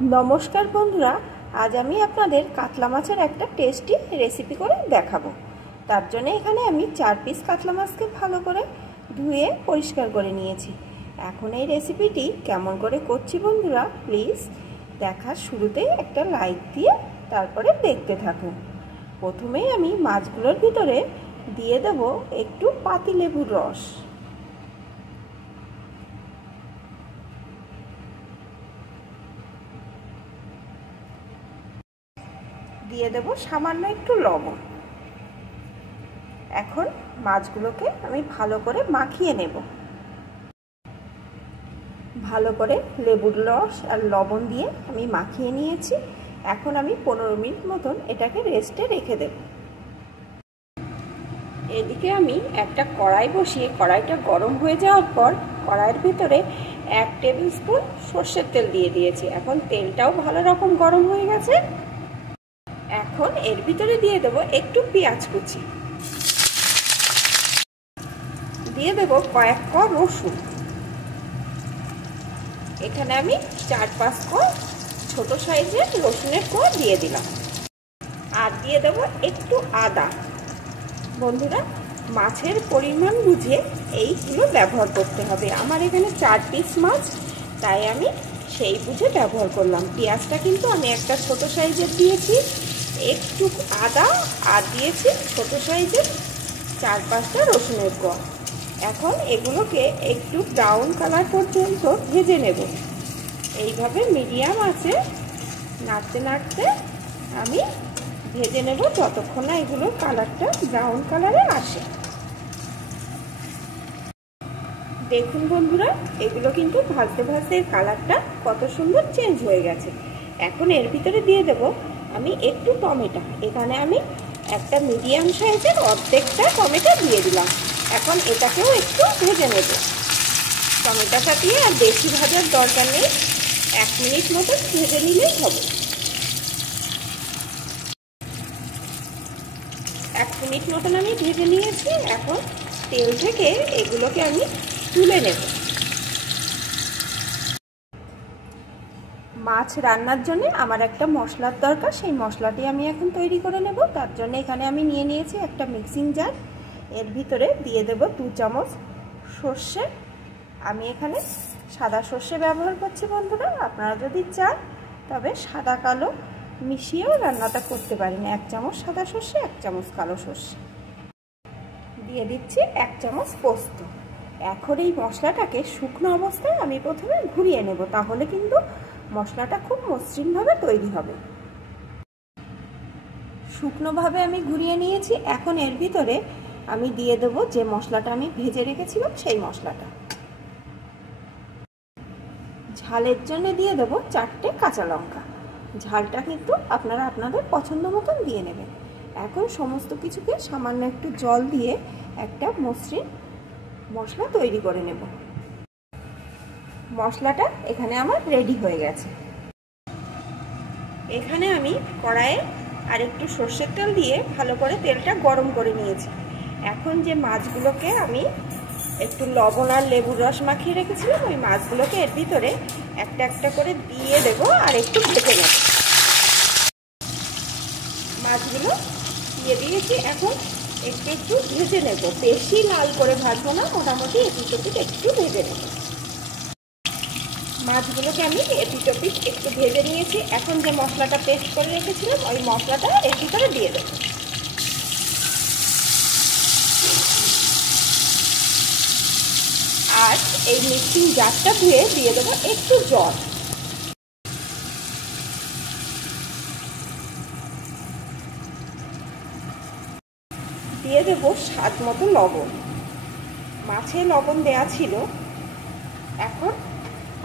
নমস্কার বন্ধুরা, আজ আমি আপনাদের কাতলা মাছের একটা টেস্টি রেসিপি করে দেখাবো। তার জন্য এখানে আমি 4 পিস কাতলা মাছকে ভালো করে ধুয়ে পরিষ্কার করে নিয়েছি। এখন এই রেসিপিটি কেমন করে করছি বন্ধুরা, প্লিজ দেখার শুরুতেই একটা লাইক দিয়ে তারপরে দেখতে থাকুন। প্রথমেই আমি মাছগুলোর ভিতরে দিয়ে দেব একটু পাতিলেবুর রস। দিয়ে দেব সামান্য একটু লবণ। এখন মাছগুলোকে আমি ভালো করে মাখিয়ে নেব। ভালো করে লেবুর রস আর লবণ দিয়ে আমি মাখিয়ে নিয়েছি। এখন আমি 15 মিনিট মতন এটাকে রেস্টে রেখে দেব। এদিকে আমি একটা কড়াই বসিয়ে কড়াইটা গরম হয়ে যাওয়ার পর কড়াইয়ের ভিতরে 1 টেবিল স্পুন সর্ষের তেল দিয়ে দিয়েছি। এখন তেলটাও ভালো রকম গরম হয়ে গেছে। এখন এর ভিতরে দিয়ে দেব একটু পেঁয়াজ কুচি, দিয়ে দেব কয়েক কোয়া রসুন। এখানে আমি 4-5 কোয়া ছোট সাইজের রসুনের কোয়া দিয়ে দিলাম, আর দিয়ে দেব একটু আদা। বন্ধুরা, মাছের পরিমাণ বুঝে এইগুলো ব্যবহার করতে হবে। আমার এখানে 4 পিস মাছ, তাই আমি সেই বুঝে ব্যবহার করলাম। পেঁয়াজটা কিন্তু আমি একটা ছোট সাইজের দিয়েছি, একটু আদা আর দিয়েছি ছোট সাইজের 4-5টা রসুনের কোয়া। এখন এগুলোকে একটু ব্রাউন কালার পর্যন্ত ভেজে নেব। এইভাবে মিডিয়াম আছে নাড়তে নাড়তে আমি ভেজে নেব যতক্ষণ না এগুলো কালারটা ব্রাউন কালারে আসে। দেখুন বন্ধুরা, এগুলো কিন্তু ভাজতে ভাজতে কালারটা কত সুন্দর চেঞ্জ হয়ে গেছে। এখন এর ভিতরে দিয়ে দেব আমি একটু টমেটো। এখানে আমি একটা মিডিয়াম সাইজের অর্ধেকটা টমেটো দিয়ে দিলাম। এখন এটাকেও একটু ভেজে নেব। টমেটোটা দিয়ে আর বেশি ভাজার দরকার নেই, 1 মিনিট মতো ভেজে নিলেই হবে। 1 মিনিট মতন আমি ভেজে নিয়েছি। এখন তেল থেকে এগুলোকে আমি তুলে নেব। মাছ রান্নার জন্য আমার একটা মশলার দরকার, সেই মশলাটি আমি এখন তৈরি করে নেব। তার জন্য এখানে আমি নিয়ে নিয়েছি একটা মিক্সিং জার। এর ভিতরে দিয়ে দেব 2 চামচ সর্ষে। আমি এখানে সাদা সর্ষে ব্যবহার করছি বন্ধুরা। আপনারা যদি চান তবে সাদা কালো মিশিয়েও রান্নাটা করতে পারেন। 1 চামচ সাদা সর্ষে, 1 চামচ কালো সর্ষে। দিয়ে দিচ্ছি 1 চামচ পোস্ত। এখন এই মশলাটাকে শুকনো অবস্থায় আমি প্রথমে ঘুরিয়ে নেব, তাহলে কিন্তু মশলাটা খুব মসৃণভাবে তৈরি হবে। শুকনোভাবে আমি ঘুরিয়ে নিয়েছি। এখন এর ভিতরে আমি দিয়ে দেব যে মশলাটা আমি ভেজে রেখেছিলাম, সেই মশলাটা। ঝালের জন্য দিয়ে দেব 4টে কাঁচা লঙ্কা। ঝালটা কিন্তু আপনারা আপনাদের পছন্দ মতন দিয়ে নেবেন। এখন সমস্ত কিছুকে সামান্য একটু জল দিয়ে একটা মসৃণ মশলা তৈরি করে নেব। মশলাটা এখানে আমার রেডি হয়ে গেছে। এখানে আমি কড়াইয়ে আর একটু সর্ষের তেল দিয়ে ভালো করে তেলটা গরম করে নিয়েছি। এখন যে মাছগুলোকে আমি একটু লবণ আর লেবুর রস মাখিয়ে রেখেছিলাম, ওই মাছগুলোকে এর ভিতরে একটা একটা করে দিয়ে দেবো আর একটু ভেজে নেব। মাছগুলো দিয়ে দিয়েছি, এখন একটু একটু ভেজে নেব। বেশি লাল করে ভাজবো না, মোটামুটি এপিট ওপিট একটু ভেজে নেব। মাছগুলোকে আমি এপিট ওপিট একটু ভেজে নিয়েছি। এখন যে মশলাটা পেস্ট করে রেখেছিলাম, ওই মশলাটা এর ভিতরে দিয়ে দেবো। আর এই মিক্সিং জারটা ধুয়ে দিয়ে দেবো একটু জল। দিয়ে দেবো স্বাদ মতো লবণ। মাছে লবণ দেয়া ছিল, এখন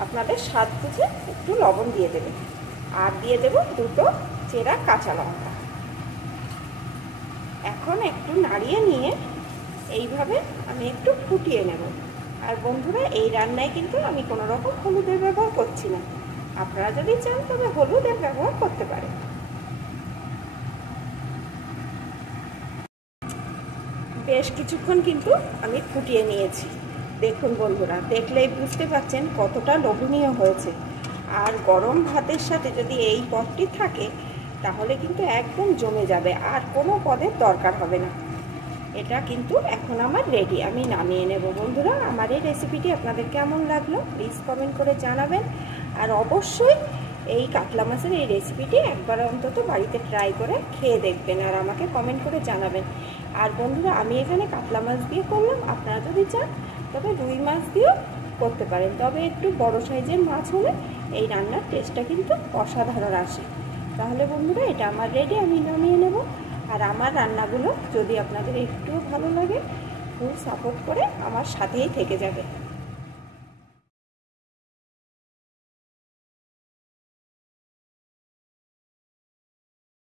আপনাদের স্বাদ বুঝে একটু লবণ দিয়ে দেবেন। আর দিয়ে দেবো 2টো চেরা কাঁচা লঙ্কা। এখন একটু নাড়িয়ে নিয়ে এইভাবে আমি একটু ফুটিয়ে নেব। আর বন্ধুরা, এই রান্নায় কিন্তু আমি কোনো রকম হলুদের ব্যবহার করছি না। আপনারা যদি চান তবে হলুদের ব্যবহার করতে পারেন। বেশ কিছুক্ষণ কিন্তু আমি ফুটিয়ে নিয়েছি। দেখুন বন্ধুরা, দেখলেই বুঝতে পারছেন কতটা লোভনীয় হয়েছে। আর গরম ভাতের সাথে যদি এই পদটি থাকে তাহলে কিন্তু একদম জমে যাবে, আর কোনো পদের দরকার হবে না। এটা কিন্তু এখন আমার রেডি, আমি নামিয়ে নেব। বন্ধুরা, আমার এই রেসিপিটি আপনাদের কেমন লাগলো প্লিজ কমেন্ট করে জানাবেন। আর অবশ্যই এই কাতলা মাছের এই রেসিপিটি একবার অন্তত বাড়িতে ট্রাই করে খেয়ে দেখবেন আর আমাকে কমেন্ট করে জানাবেন। আর বন্ধুরা, আমি এখানে কাতলা মাছ দিয়ে করলাম, আপনারা যদি চান তবে রুই মাছ দিয়েও করতে পারেন, তবে একটু বড় সাইজের মাছ হলে এই রান্নার টেস্টটা কিন্তু অসাধারণ আসে। তাহলে বন্ধুরা, এটা আমার রেডি, আমি নামিয়ে নেব। আর আমার রান্নাগুলো যদি আপনাদের একটুও ভালো লাগে ফুল সাপোর্ট করে আমার সাথেই থেকে যাবে।